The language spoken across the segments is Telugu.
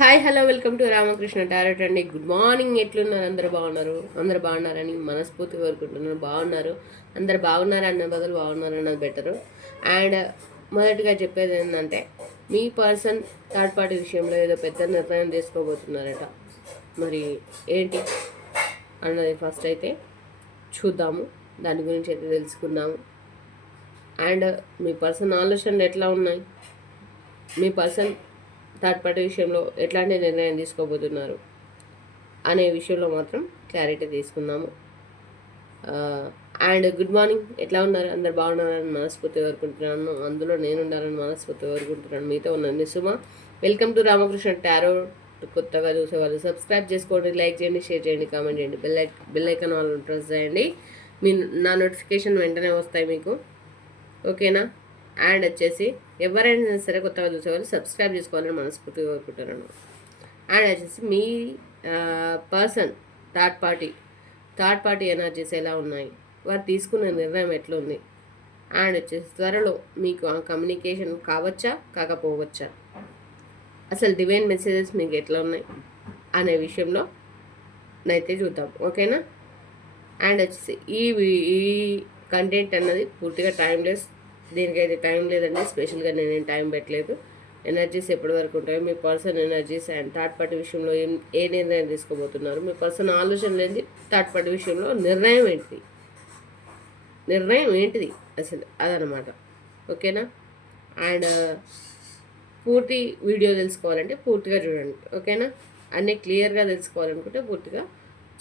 Hi hello welcome to Ramakrishna tarot అండి. Good morning. ఎట్లున్నారు? అందరు బాగున్నారని మనస్ఫూర్తిగా కోరుకుంటున్నారు. బాగున్నారు, అందరు బాగున్నారు అన్న బదులు బాగున్నారు అన్నది బెటరు. అండ్ మొదటిగా చెప్పేది ఏంటంటే, మీ పర్సన్ థర్డ్ పార్టీ విషయంలో ఏదో పెద్ద నిర్ణయం తీసుకోబోతున్నారట. మరి ఏంటి అన్నది ఫస్ట్ అయితే చూద్దాము, దాని గురించి అయితే తెలుసుకుందాము. అండ్ మీ పర్సన్ ఆలోచనలు ఎట్లా ఉన్నాయి, మీ పర్సన్ థర్డ్ పార్టీ విషయంలో ఎట్లాంటి నిర్ణయం తీసుకోబోతున్నారు అనే విషయంలో మాత్రం క్లారిటీ తీసుకుందాము. అండ్ గుడ్ మార్నింగ్, ఎట్లా ఉన్నారు? అందరు బాగున్నారని మనస్ఫూర్తి కోరుకుంటున్నాను. అందులో నేను ఉండాలని మనస్ఫూర్తి కోరుకుంటున్నాను. మీతో ఉన్నాను Suma. Welcome to Ramakrishna tarot. కొత్తగా చూసేవాళ్ళు సబ్స్క్రైబ్ చేసుకోండి, లైక్ చేయండి, షేర్ చేయండి, కామెంట్ చేయండి, బెల్ ఐకాన్ ఆల్ ప్రెస్ చేయండి. నా నోటిఫికేషన్ వెంటనే వస్తాయి మీకు, ఓకేనా? అండ్ వచ్చేసి ఎవరైనా సరే కొత్తగా చూసేవాళ్ళు సబ్స్క్రైబ్ చేసుకోవాలని మనస్ఫూర్తిగా కోరుకుంటున్నాను. అండ్ వచ్చేసి మీ పర్సన్ థర్డ్ పార్టీ ఎనర్జీస్ ఎలా ఉన్నాయి, వారు తీసుకున్న నిర్ణయం ఎట్లుంది, అండ్ వచ్చేసి త్వరలో మీకు ఆ కమ్యూనికేషన్ కావచ్చా కాకపోవచ్చా, అసలు డివైన్ మెసేజెస్ మీకు ఎట్లా ఉన్నాయి అనే విషయంలో అయితే చూద్దాం, ఓకేనా? అండ్ వచ్చేసి ఈ కంటెంట్ అన్నది పూర్తిగా టైమ్లెస్. దీనికైతే టైం లేదండి, స్పెషల్గా నేనేం టైం పెట్టలేదు. ఎనర్జీస్ ఎప్పటి వరకు ఉంటాయో, మీ person energies and third party విషయంలో ఏ నిర్ణయం తీసుకోబోతున్నారు, మీ పర్సన్ ఆలోచన లేని థర్డ్ పార్టీ విషయంలో నిర్ణయం ఏంటిది అసలు అదనమాట, ఓకేనా? అండ్ పూర్తి వీడియో తెలుసుకోవాలంటే పూర్తిగా చూడండి, ఓకేనా? అన్నీ క్లియర్గా తెలుసుకోవాలనుకుంటే పూర్తిగా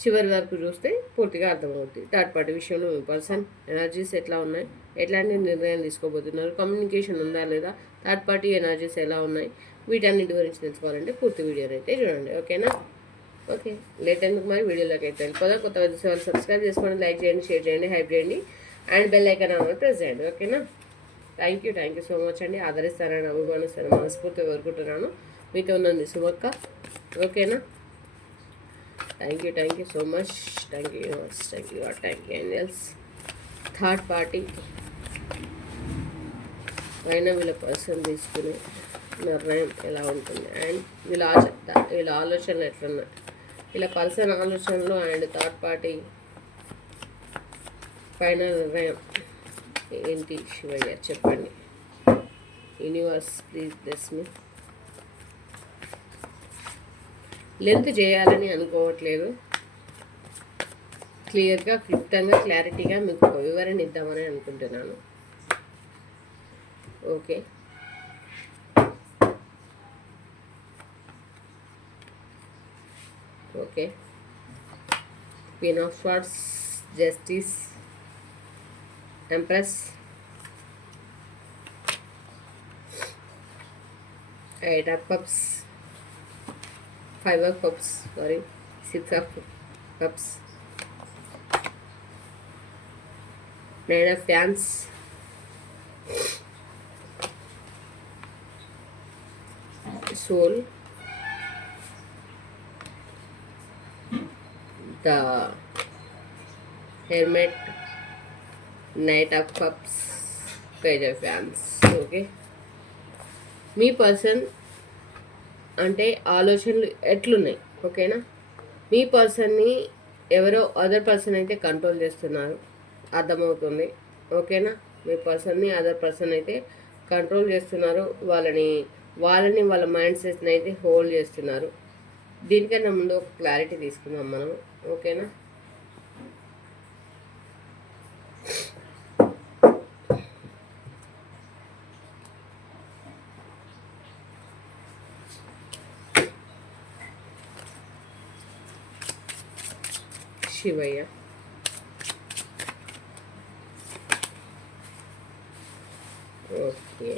చివరి వరకు చూస్తే పూర్తిగా అర్థమవుతుంది. థర్డ్ పార్టీ విషయంలో మీ పర్సన్ ఎనర్జీస్ ఎట్లా ఉన్నాయి, ఎట్లాంటి నిర్ణయం తీసుకోబోతున్నారు, కమ్యూనికేషన్ ఉందా లేదా, థర్డ్ పార్టీ ఎనర్జీస్ ఎలా ఉన్నాయి, వీటన్నిటి గురించి తెలుసుకోవాలంటే పూర్తి వీడియోని అయితే చూడండి, ఓకేనా? ఓకే, లేట్ ఎందుకు మరి వీడియోలోకి అయితే వెళ్ళిపోదాం. కొత్తగా చూసే వాళ్ళు సబ్స్క్రైబ్ చేసుకోండి, లైక్ చేయండి, షేర్ చేయండి, హైప్ చేయండి, and bell icon on press చేయండి, ఓకేనా? థ్యాంక్ యూ సో మచ్ అండి. ఆదరిస్తారని అభిమానిస్తారని మనస్ఫూర్తిగా కోరుకుంటున్నాను. మీతో ఉన్నది సుమక్క, ఓకేనా? Thank you so much. Thank you angels. Third party పైన వీళ్ళ పర్సన్ తీసుకునే నిర్ణయం ఎలా ఉంటుంది, అండ్ వీళ్ళ ఆలోచనలు ఎట్లున్నాయి, వీళ్ళ పర్సన్ ఆలోచనలు అండ్ థర్డ్ పార్టీ పైన నిర్ణయం ఏంటి? శివయ్య చెప్పండి. Universe please bless me. Length చేయాలని అనుకోవట్లేదు, క్లియర్గా క్లుప్తంగా క్లారిటీగా మీకు ఒక వివరణ ఇద్దామని అనుకుంటున్నాను, okay? Okay, queen of swords, justice, empress, eight of cups, 5 of cups, 6 of cups, 9 of wands, soul, the hermit, knight of cups, page of wands, okay? Me person అంటే ఆలోచనలు ఎట్లున్నాయి, ఓకేనా? మీ పర్సన్ని ఎవరో అదర్ పర్సన్ అయితే కంట్రోల్ చేస్తున్నారు, అర్థమవుతుంది, ఓకేనా? మీ పర్సన్ని అదర్ పర్సన్ అయితే కంట్రోల్ చేస్తున్నారు, వాళ్ళని వాళ్ళ మైండ్ సెట్ని అయితే హోల్డ్ చేస్తున్నారు. దీనికన్నా ముందు ఒక క్లారిటీ తీసుకుందాం మనం, ఓకేనా? శివయ్య, ఓకే.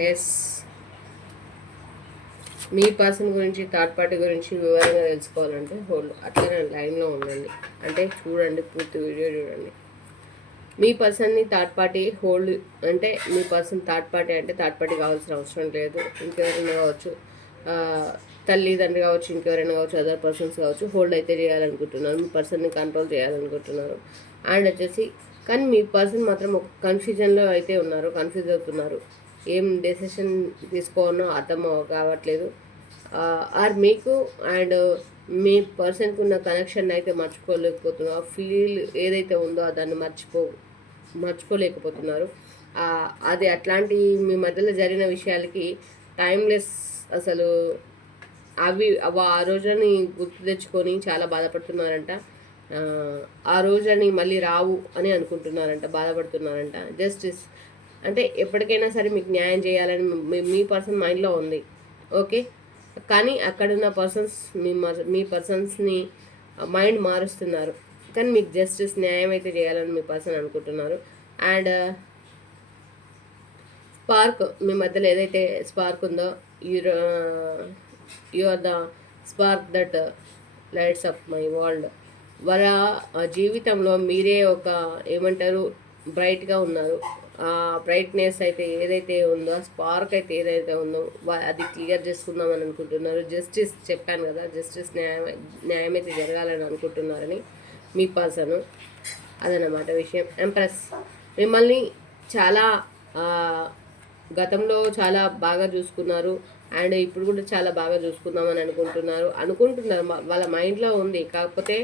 Yes. మీ పర్సన్ గురించి థర్డ్ పార్టీ గురించి వివరంగా తెలుసుకోవాలంటే హోల్డ్ అట్లనే లైన్లో ఉండండి, అంటే చూడండి, పూర్తి వీడియో చూడండి. మీ పర్సన్ని థర్డ్ పార్టీ హోల్డ్ అంటే మీ పర్సన్ థర్డ్ పార్టీ అంటే థర్డ్ పార్టీ కావాల్సిన అవసరం లేదు. ఇంకెవరైనా కావచ్చు, తల్లిదండ్రి కావచ్చు, ఇంకెవరైనా కావచ్చు, అదర్ పర్సన్స్ కావచ్చు, హోల్డ్ అయితే చేయాలనుకుంటున్నారు. మీ పర్సన్ని కంట్రోల్ చేయాలనుకుంటున్నారు. అండ్ వచ్చేసి కానీ మీ పర్సన్ మాత్రం ఒక కన్ఫ్యూజన్లో అయితే ఉన్నారు, కన్ఫ్యూజ్ అవుతున్నారు. ఏం డెసిషన్ తీసుకోవాలో అర్థం కావట్లేదు. ఆర్ మీకు అండ్ మీ పర్సన్కి ఉన్న కనెక్షన్ అయితే మర్చిపోలేకపోతున్నారు. ఫీల్ ఏదైతే ఉందో దాన్ని మర్చిపోలేకపోతున్నారు. అది అట్లాంటి మీ మధ్యలో జరిగిన విషయాలకి టైమ్లెస్ అసలు ఆ రోజుని గుర్తు తెచ్చుకొని చాలా బాధపడుతున్నారంట. ఆ రోజుని మళ్ళీ రావు అని అనుకుంటున్నారంట, బాధపడుతున్నారంట. జస్టిస్ అంటే ఎప్పటికైనా సరే మీకు న్యాయం చేయాలని మీ పర్సన్ మైండ్లో ఉంది. ఓకే, కానీ అక్కడున్న పర్సన్స్ మీ పర్సన్స్ని మైండ్ మారుస్తున్నారు. కానీ మీకు జస్టిస్ న్యాయం అయితే చేయాలని మీ పర్సన్ అనుకుంటున్నారు. అండ్ స్పార్క్ మీ మధ్యలో ఏదైతే స్పార్క్ ఉందో, you are the spark that lights up my world. వాళ్ళ జీవితంలో మీరే ఒక ఏమంటారు బ్రైట్గా ఉన్నారు. ఆ బ్రైట్నెస్ అయితే ఏదైతే ఉందో, స్పార్క్ అయితే ఏదైతే ఉందో అది క్లియర్ చేసుకుందామని అనుకుంటున్నారు. జస్టిస్ చెప్పాను కదా, జస్టిస్ న్యాయం అయితే జరగాలని అనుకుంటున్నారని మీ పర్సన్. అదనమాట విషయం. ఎంప్రెస్ మిమ్మల్ని చాలా గతంలో చాలా బాగా చూసుకున్నారు అండ్ ఇప్పుడు కూడా చాలా బాగా చూసుకుందామని అనుకుంటున్నారు. వాళ్ళ మైండ్లో ఉంది. కాకపోతే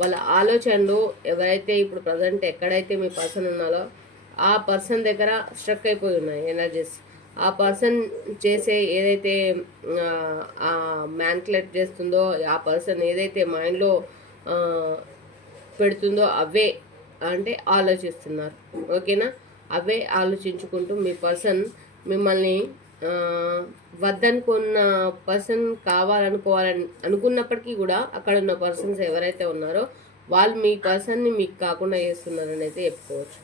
వాళ్ళ ఆలోచనలు ఎవరైతే ఇప్పుడు ప్రజెంట్ ఎక్కడైతే మీ పర్సన్ ఉన్నారో ఆ పర్సన్ దగ్గర స్ట్రక్ అయిపోయి ఉన్నాయి ఎనర్జీస్. ఆ పర్సన్ చేసే ఏదైతే మ్యాన్క్యులేట్ చేస్తుందో, ఆ పర్సన్ ఏదైతే మైండ్లో పెడుతుందో అవే అంటే ఆలోచిస్తున్నారు. ఓకేనా, అవే ఆలోచించుకుంటూ మీ పర్సన్ మిమ్మల్ని వద్దనుకున్న పర్సన్ అనుకున్నప్పటికీ కూడా అక్కడ ఉన్న పర్సన్స్ ఎవరైతే ఉన్నారో వాళ్ళు మీ పర్సన్ని మీకు కాకుండా చేస్తున్నారని అయితే చెప్పుకోవచ్చు.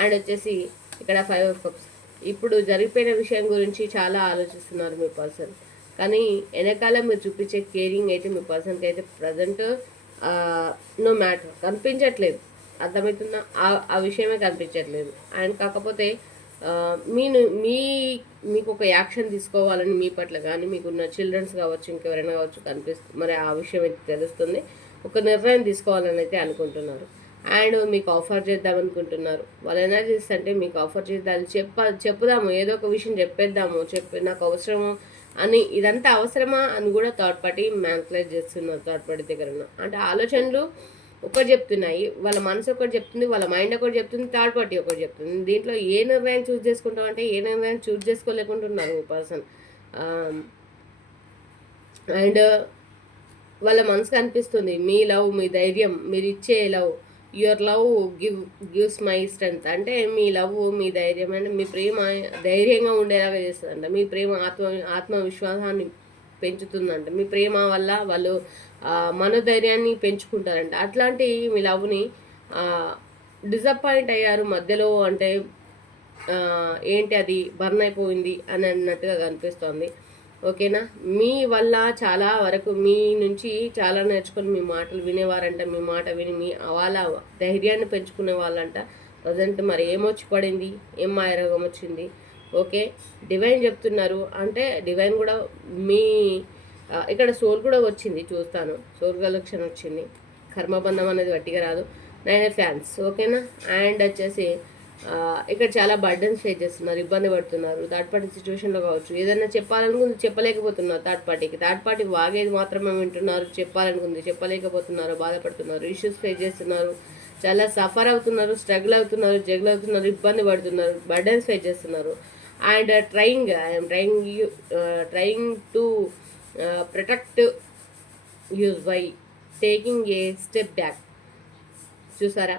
అండ్ వచ్చేసి ఇక్కడ 5 of Cups. ఇప్పుడు జరిగిపోయిన విషయం గురించి చాలా ఆలోచిస్తున్నారు మీ పర్సన్. కానీ వెనకాల మీరు చూపించే కేరింగ్ అయితే మీ పర్సన్కి అయితే ప్రజెంట్ నో మ్యాటర్ కనిపించట్లేదు. అర్థమవుతుందా? ఆ విషయమే కనిపించట్లేదు. అండ్ కాకపోతే మీకు ఒక యాక్షన్ తీసుకోవాలని మీ పట్ల కానీ మీకున్న చిల్డ్రన్స్ కావచ్చు, ఇంకెవరైనా కావచ్చు కనిపిస్తుంది. మరి ఆ విషయం అయితే తెలుస్తుంది. ఒక నిర్ణయం తీసుకోవాలని అయితే అనుకుంటున్నారు. అండ్ మీకు ఆఫర్ చేద్దాం అనుకుంటున్నారు. వాళ్ళ ఎనర్జీస్ అంటే మీకు ఆఫర్ చేద్దాం, చెప్పుదాము, ఏదో ఒక విషయం చెప్పేద్దాము, నాకు అవసరము అని. ఇదంతా అవసరమా అని కూడా థర్డ్ పార్టీ మ్యానిపులేట్ చేస్తున్నారు. థర్డ్ పార్టీ దగ్గర ఉన్న అంటే ఆలోచనలు ఒకటి చెప్తున్నాయి, వాళ్ళ మనసు ఒకటి చెప్తుంది, వాళ్ళ మైండ్ ఒకటి చెప్తుంది, థర్డ్ పార్టీ ఒకటి చెప్తుంది. దీంట్లో ఏ నిర్ణయం చూస్ చేసుకుంటాం అంటే ఏ నిర్ణయం చూస్ చేసుకోలేకుంటున్నారు పర్సన్. అండ్ వాళ్ళ మనసుకు అనిపిస్తుంది మీ లవ్, మీ ధైర్యం, మీరు ఇచ్చే love, your love gives my strength. అంటే మీ లవ్, మీ ధైర్యం అంటే మీ ప్రేమ ధైర్యంగా ఉండేలాగా చేస్తుందంట. మీ ప్రేమ ఆత్మవిశ్వాసాన్ని పెంచుతుందంట. మీ ప్రేమ వల్ల వాళ్ళు మనోధైర్యాన్ని పెంచుకుంటారంట. అట్లాంటి మీ లవ్ని డిసప్పాయింట్ అయ్యారు మధ్యలో, అంటే ఏంటి అది బర్న్ అయిపోయింది అని అన్నట్టుగా కనిపిస్తోంది. ఓకేనా, మీ వల్ల చాలా వరకు మీ నుంచి చాలా నేర్చుకొని మీ మాటలు వినేవారంట. మీ మాట విని వాళ్ళ ధైర్యాన్ని పెంచుకునే వాళ్ళంట. ప్రజెంట్ మరి ఏమొచ్చి పడింది, ఏం మాయరోగం వచ్చింది. ఓకే, డివైన్ చెప్తున్నారు. అంటే డివైన్ కూడా మీ ఇక్కడ సోల్ కూడా వచ్చింది, చూస్తాను. సోల్ కలెక్షన్ వచ్చింది. కర్మబంధం అనేది గట్టిగా రాదు. 9 of Wands. ఓకేనా, అండ్ వచ్చేసి ఇక్కడ చాలా బర్డన్స్ ఫేస్ చేస్తున్నారు, ఇబ్బంది పడుతున్నారు. థర్డ్ పార్టీ సిచ్యువేషన్లో కావచ్చు, ఏదైనా చెప్పాలనుకుంది చెప్పలేకపోతున్నారు. థర్డ్ పార్టీ వాగేది మాత్రమే వింటున్నారు, చెప్పాలనుకుంది చెప్పలేకపోతున్నారు, బాధపడుతున్నారు, ఇష్యూస్ ఫేస్ చేస్తున్నారు, చాలా సఫర్ అవుతున్నారు, స్ట్రగుల్ అవుతున్నారు, జగులు అవుతున్నారు, ఇబ్బంది పడుతున్నారు, బర్డన్స్ ఫేస్ చేస్తున్నారు. And I'm trying to protect use by taking a step back. చూసారా,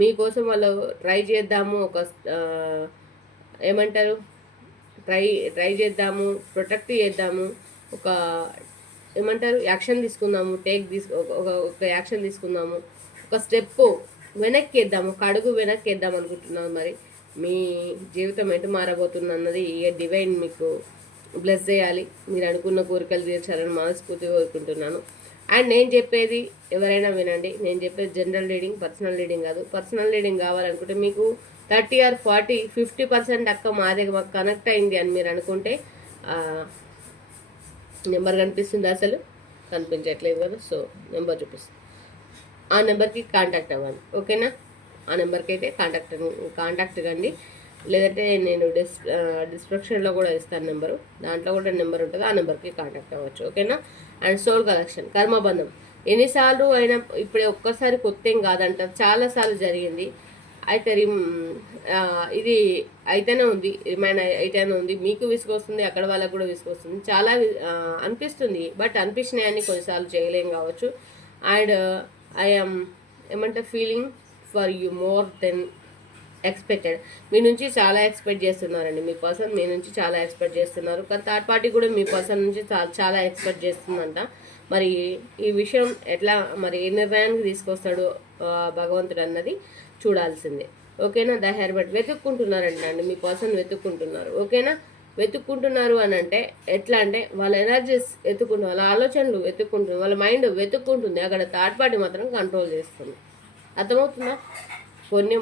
మీకోసం వాళ్ళు ట్రై చేద్దాము, ఒక ఏమంటారు ట్రై చేద్దాము, ప్రొటెక్ట్ చేద్దాము, ఒక ఏమంటారు యాక్షన్ తీసుకుందాము, ఒక యాక్షన్ తీసుకుందాము, ఒక స్టెప్ వెనక్కి వేద్దాము, ఒక అడుగు వెనక్కి వేద్దాం అనుకుంటున్నాము. మరి మీ జీవితం ఎటు మారబోతుంది అన్నది డివైన్ మీకు బ్లెస్ చేయాలి, మీరు అనుకున్న కోరికలు తీర్చాలని మనస్ఫూర్తిగా కోరుకుంటున్నాను. అండ్ నేను చెప్పేది ఎవరైనా వినండి, నేను చెప్పేది జనరల్ రీడింగ్, పర్సనల్ రీడింగ్ కాదు. పర్సనల్ రీడింగ్ కావాలనుకుంటే మీకు 30 or 40 50% అక్క మాదే మాకు కనెక్ట్ అయింది అని మీరు అనుకుంటే నెంబర్ కనిపిస్తుంది, అసలు కనిపించట్లేదు కదా, సో నెంబర్ చూపిస్తుంది, ఆ నెంబర్కి కాంటాక్ట్ అవ్వండి. ఓకేనా, ఆ నెంబర్కి అయితే కాంటాక్ట్ కండి. లేదంటే నేను డిస్క్రిప్షన్లో కూడా ఇస్తాను నెంబరు, దాంట్లో కూడా నెంబర్ ఉంటుంది, ఆ నెంబర్కి కాంటాక్ట్ అవ్వచ్చు. ఓకేనా. అండ్ సోల్ కలెక్షన్, కర్మబంధం ఎన్నిసార్లు అయినా ఇప్పుడే ఒక్కసారి కొత్త ఏం కాదంటారు, చాలాసార్లు జరిగింది. అయితే ఇది అయితేనే ఉంది, రిమైండ్ అయితేనే ఉంది. మీకు విసుగొస్తుంది, అక్కడ వాళ్ళకు కూడా విసుగొస్తుంది, చాలా అనిపిస్తుంది. బట్ అనిపించినాయని కొన్నిసార్లు చేయలేం కావచ్చు. అండ్ ఐఎమ్ ఏమంటే feeling for you more then expected. మీ నుంచి చాలా ఎక్స్పెక్ట్ చేస్తున్నారండి, మీ పర్సన్ మీ నుంచి చాలా ఎక్స్పెక్ట్ చేస్తున్నారు. కానీ థర్డ్ పార్టీ కూడా మీ పర్సన్ నుంచి చాలా ఎక్స్పెక్ట్ చేస్తుందంట. మరి ఈ విషయం ఎట్లా, మరి ఏ నిర్ణయానికి తీసుకొస్తాడు భగవంతుడు అన్నది చూడాల్సిందే. ఓకేనా. ద హెర్బట్ వెతుక్కుంటున్నారంట మీ పర్సన్, వెతుక్కుంటున్నారు. ఓకేనా. వెతుక్కుంటున్నారు అని అంటే ఎట్లా అంటే వాళ్ళ ఎనర్జీస్ వెతుక్కుంటున్నారు, వాళ్ళ ఆలోచనలు వెతుక్కుంటున్నారు, వాళ్ళ మైండ్ వెతుక్కుంటుంది. అక్కడ థర్డ్ పార్టీ మాత్రం కంట్రోల్ చేస్తుంది. అర్థమవుతుందా. కొన్ని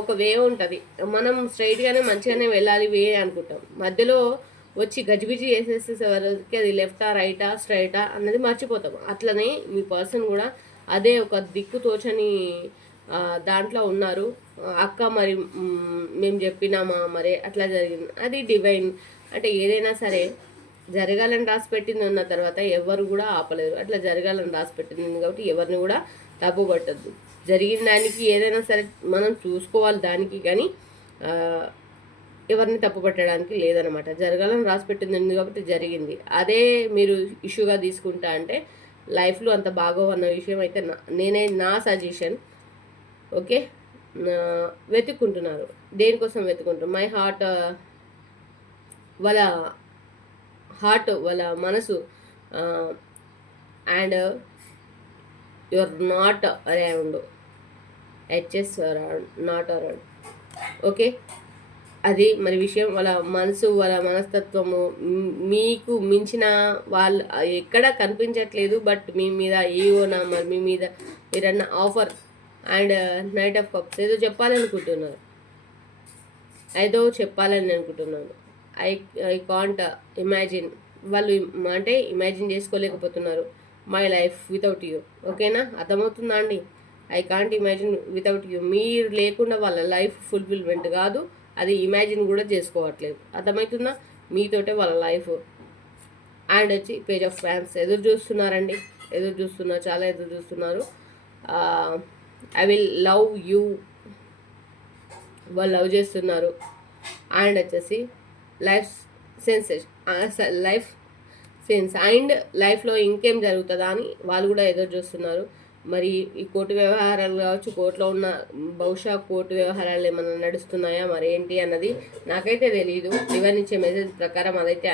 ఒక వే ఉంటుంది, మనం స్ట్రైట్గానే మంచిగానే వెళ్ళాలి వే అనుకుంటాం, మధ్యలో వచ్చి గజిబిజి చేసేసేసరికి అది లెఫ్టా రైటా స్ట్రైటా అన్నది మర్చిపోతాం. అట్లనే మీ పర్సన్ కూడా అదే ఒక దిక్కు తోచని దాంట్లో ఉన్నారు. అక్క మరి మేము చెప్పినామా, మరి అట్లా జరిగింది, అది డివైన్. అంటే ఏదైనా సరే జరగాలని రాసి పెట్టింది ఉన్న తర్వాత ఎవరు కూడా ఆపలేరు. అట్లా జరగాలని రాసి పెట్టింది కాబట్టి ఎవరిని కూడా తప్పు పట్టద్దు. జరిగిన దానికి ఏదైనా సరే మనం చూసుకోవాలి దానికి, కానీ ఎవరిని తప్పు పట్టడానికి లేదనమాట. జరగాలని రాసి పెట్టింది కాబట్టి జరిగింది. అదే మీరు ఇష్యూగా తీసుకుంటా అంటే లైఫ్లో అంత బాగోవన్న విషయం అయితే నా సజెషన్. ఓకే. వెతుక్కుంటున్నారు, దేనికోసం వెతుక్కుంటారు? మై హార్ట్, వాళ్ళ మనసు, and your not around, he's not around. Okay. అది మరి విషయం. వాళ్ళ మనసు, వాళ్ళ మనస్తత్వము మీకు మించిన వాళ్ళు ఎక్కడా కనిపించట్లేదు. బట్ మీ మీద ఈగోనా, మరి మీ మీద మీరన్న offer. And knight of cups, ఏదో చెప్పాలని అనుకుంటున్నారు, ఐ కాంట్ ఇమాజిన్. వాళ్ళు అంటే ఇమాజిన్ చేసుకోలేకపోతున్నారు మై లైఫ్ వితౌట్ యూ. ఓకేనా. అర్థమవుతుందా అండి. I can't imagine without you. మీరు లేకుండా వాళ్ళ లైఫ్ ఫుల్ఫిల్మెంట్ కాదు, అది ఇమాజిన్ కూడా చేసుకోవట్లేదు. అర్థమవుతుందా. మీతోటే వాళ్ళ లైఫ్. అండ్ వచ్చి పేజ్ ఆఫ్ ఫ్యాన్స్, ఎదురు చూస్తున్నారండి, చాలా ఎదురు చూస్తున్నారు. ఐ విల్ లవ్ యూ, వాళ్ళు లవ్ చేస్తున్నారు. అండ్ వచ్చేసి లైఫ్ సెన్స్ అండ్ లైఫ్లో ఇంకేం జరుగుతుందా అని వాళ్ళు కూడా ఎదురు చూస్తున్నారు. మరి ఈ కోర్టు వ్యవహారాలు కావచ్చు, కోర్టులో ఉన్న బహుశా కోర్టు వ్యవహారాలు ఏమైనా నడుస్తున్నాయా మరి ఏంటి అన్నది నాకైతే తెలియదు. డివైన్ ఇచ్చే మెసేజ్ ప్రకారం అదైతే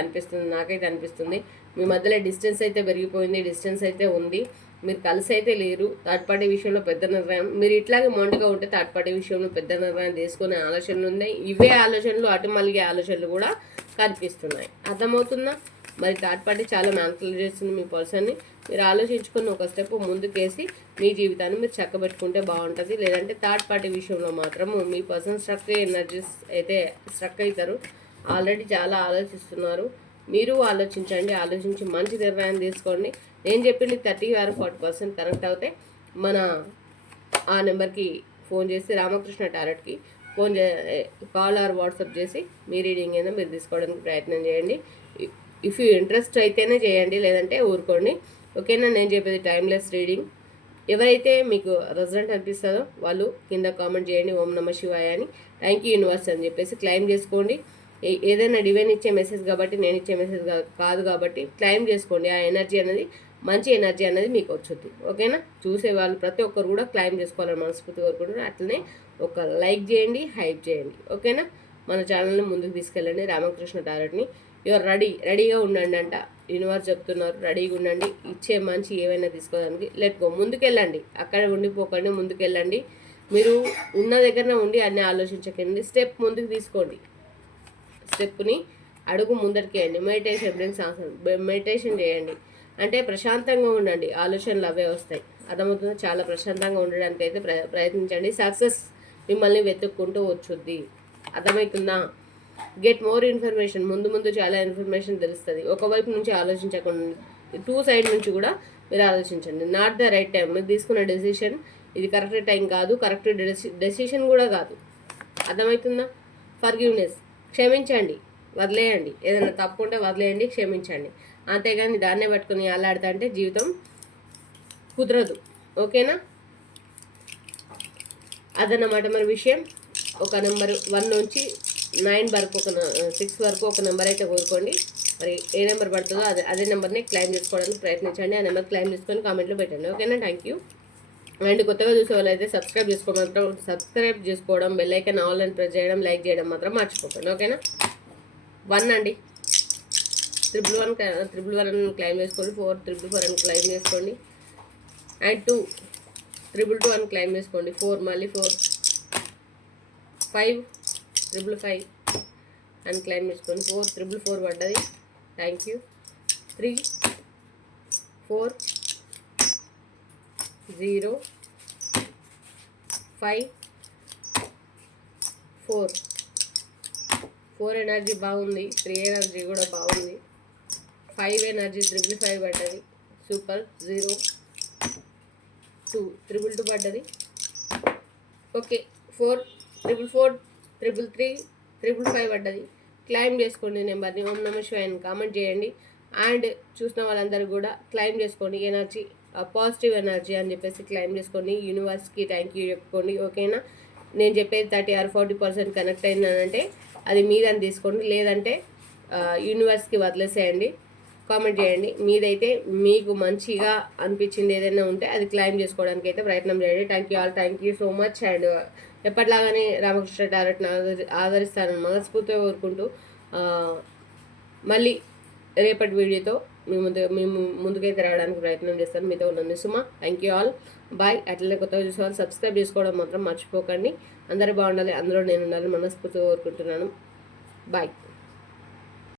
నాకైతే అనిపిస్తుంది. మీ మధ్యలో డిస్టెన్స్ అయితే పెరిగిపోయింది, డిస్టెన్స్ అయితే ఉంది, మీరు కలిసి అయితే లేరు. థర్డ్ పార్టీ విషయంలో పెద్ద నిర్ణయం, మీరు ఇట్లాగే మొండిగా ఉంటే థర్డ్ పార్టీ విషయంలో పెద్ద నిర్ణయం తీసుకునే ఆలోచనలు ఉన్నాయి. ఇవే ఆలోచనలు అటు మళ్ళీ ఆలోచనలు కూడా కనిపిస్తున్నాయి. అర్థమవుతుందా. మరి థర్డ్ పార్టీ చాలా మ్యానిపులేట్ చేస్తుంది మీ పర్సన్ని. మీరు ఆలోచించుకుని ఒక స్టెప్ ముందుకేసి మీ జీవితాన్ని మీరు చక్కబెట్టుకుంటే బాగుంటుంది. లేదంటే థర్డ్ పార్టీ విషయంలో మాత్రం మీ పర్సన్ ఎనర్జీస్ అయితే స్ట్రక్ అవుతారు. ఆల్రెడీ చాలా ఆలోచిస్తున్నారు. మీరు ఆలోచించి మంచి నిర్ణయం తీసుకోండి. నేను చెప్పింది 30 or 40% కనెక్ట్ అవుతే ఆ నెంబర్కి ఫోన్ చేసి రామకృష్ణ టారెట్కి కాల్ ఆర్ వాట్సాప్ చేసి మీ రీడింగ్ ఏదో మీరు తీసుకోవడానికి ప్రయత్నం చేయండి. ఇఫ్ యూ ఇంట్రెస్ట్ అయితేనే చేయండి, లేదంటే ఊరుకోండి. ఓకేనా. నేను చెప్పేది టైమ్లెస్ రీడింగ్. ఎవరైతే మీకు రెజల్ట్ అనిపిస్తుందో వాళ్ళు కింద కామెంట్ చేయండి ఓం నమ శివాయ అని, థ్యాంక్ యూ యూనివర్స్ అని చెప్పేసి క్లైమ్ చేసుకోండి. ఏదైనా డివైన్ ఇచ్చే మెసేజ్ కాబట్టి, నేను ఇచ్చే మెసేజ్ కాదు కాబట్టి క్లైమ్ చేసుకోండి. ఆ ఎనర్జీ అనేది మంచి ఎనర్జీ అనేది మీకు వచ్చుద్ది. ఓకేనా. చూసే వాళ్ళు ప్రతి ఒక్కరు కూడా క్లైమ్ చేసుకోవాలని మనస్ఫూర్తి కోరుకుంటున్నారు. అట్లనే ఒక లైక్ చేయండి, హైప్ చేయండి. ఓకేనా. మన ఛానల్ని ముందుకు తీసుకెళ్ళండి. రామకృష్ణ టారెట్ని యువర్ రెడీగా ఉండండి అంట యూనివర్స్ చెప్తున్నారు. రెడీగా ఉండండి, ఇచ్చే మంచి ఏవైనా తీసుకోవడానికి. లెట్ గో, ముందుకెళ్ళండి, అక్కడ ఉండిపోకండి, ముందుకెళ్ళండి. మీరు ఉన్న దగ్గరనే ఉండి అన్నీ ఆలోచించకండి. స్టెప్ ముందుకు తీసుకోండి, స్టెప్ని అడుగు ముందరికి వేయండి. Meditation brings answer. మెడిటేషన్ చేయండి అంటే ప్రశాంతంగా ఉండండి, ఆలోచనలు అవే వస్తాయి. అర్థమవుతుంది. చాలా ప్రశాంతంగా ఉండడానికి అయితే ప్రయత్నించండి. సక్సెస్ మిమ్మల్ని వెతుక్కుంటూ వచ్చుద్ది. అర్థమవుతుందా? Get more information. ముందు ముందు చాలా ఇన్ఫర్మేషన్ తెలుస్తుంది. ఒకవైపు నుంచి ఆలోచించకుండా 2 సైడ్ నుంచి కూడా మీరు ఆలోచించండి. Not the right time. మీరు తీసుకున్న డెసిషన్ ఇది కరెక్ట్ టైం కాదు, కరెక్ట్ డెసిషన్ కూడా కాదు. అర్థమవుతుందా? ఫర్గివ్నెస్, క్షమించండి, వదిలేయండి. ఏదైనా తప్పు ఉంటే వదిలేయండి, క్షమించండి. అంతేగాని దాన్నే పట్టుకుని అల్లాడుతా అంటే జీవితం కుదరదు. ఓకేనా? అదన్నమాట మరి విషయం. ఒక నెంబర్ 1 నుంచి 9 వరకు 6 వరకు ఒక నెంబర్ అయితే కోరుకోండి. మరి ఏ నెంబర్ పడుతుందో అదే నెంబర్ని క్లైమ్ చేసుకోవడానికి ప్రయత్నించండి. ఆ నెంబర్ క్లైమ్ చేసుకొని కామెంట్లో పెట్టండి. ఓకేనా? Thank you. అండ్ కొత్తగా చూసే వాళ్ళు అయితే సబ్స్క్రైబ్ చేసుకోవడం, బెల్ ఐకాన్ ఆల్ అని ప్రెస్ చేయడం, లైక్ చేయడం మాత్రం మర్చిపోకండి. ఓకేనా? 1 అండి, 111 అని క్లైమ్ చేసుకోండి. 4 444 అని క్లైమ్ చేసుకోండి. అండ్ 2 222 అని క్లైమ్ చేసుకోండి. 4 మళ్ళీ 4 5 555 అని క్లైమ్ చేసుకోండి. 4 444 పడ్డది. Thank you. 3 4 0 5 4 ఎనర్జీ బాగుంది. 3 ఎనర్జీ కూడా బాగుంది. 5 ఎనర్జీ 555 పడ్డది. సూపర్. 0 2 222 పడ్డది. ఓకే. 4 444 333 555 పడ్డది. క్లైమ్ చేసుకోండి నెంబర్ని. ఓం నమః శివాయ అని కామెంట్ చేయండి. అండ్ చూసిన వాళ్ళందరూ కూడా క్లైమ్ చేసుకోండి. ఎనర్జీ పాజిటివ్ ఎనర్జీ అని చెప్పేసి క్లైమ్ చేసుకోండి. యూనివర్స్కి థ్యాంక్ యూ చెప్పుకోండి. ఓకేనా? నేను చెప్పేది 30 or 40% కనెక్ట్ అయిందనంటే అది మీదని తీసుకోండి. లేదంటే యూనివర్స్కి వదిలేసేయండి. కామెంట్ చేయండి. మీదైతే మీకు మంచిగా అనిపించింది ఏదైనా ఉంటే అది క్లైమ్ చేసుకోవడానికి అయితే ప్రయత్నం చేయండి. Thank you all. Thank you so much. And ఎప్పటిలాగానే రామకృష్ణ టారెట్ని ఆదరిస్తానని మనస్ఫూర్తిగా కోరుకుంటూ మళ్ళీ రేపటి వీడియోతో మేము ముందుకైతే రావడానికి ప్రయత్నం చేస్తాను. మీతో ఉన్న సుమా. Thank you all. బాయ్. అట్లనే కొత్తగా చూసేవాళ్ళు సబ్స్క్రైబ్ చేసుకోవడం మాత్రం మర్చిపోకండి. అందరూ బాగుండాలి, అందులో నేను ఉండాలి మనస్ఫూర్తిగా కోరుకుంటున్నాను. బాయ్.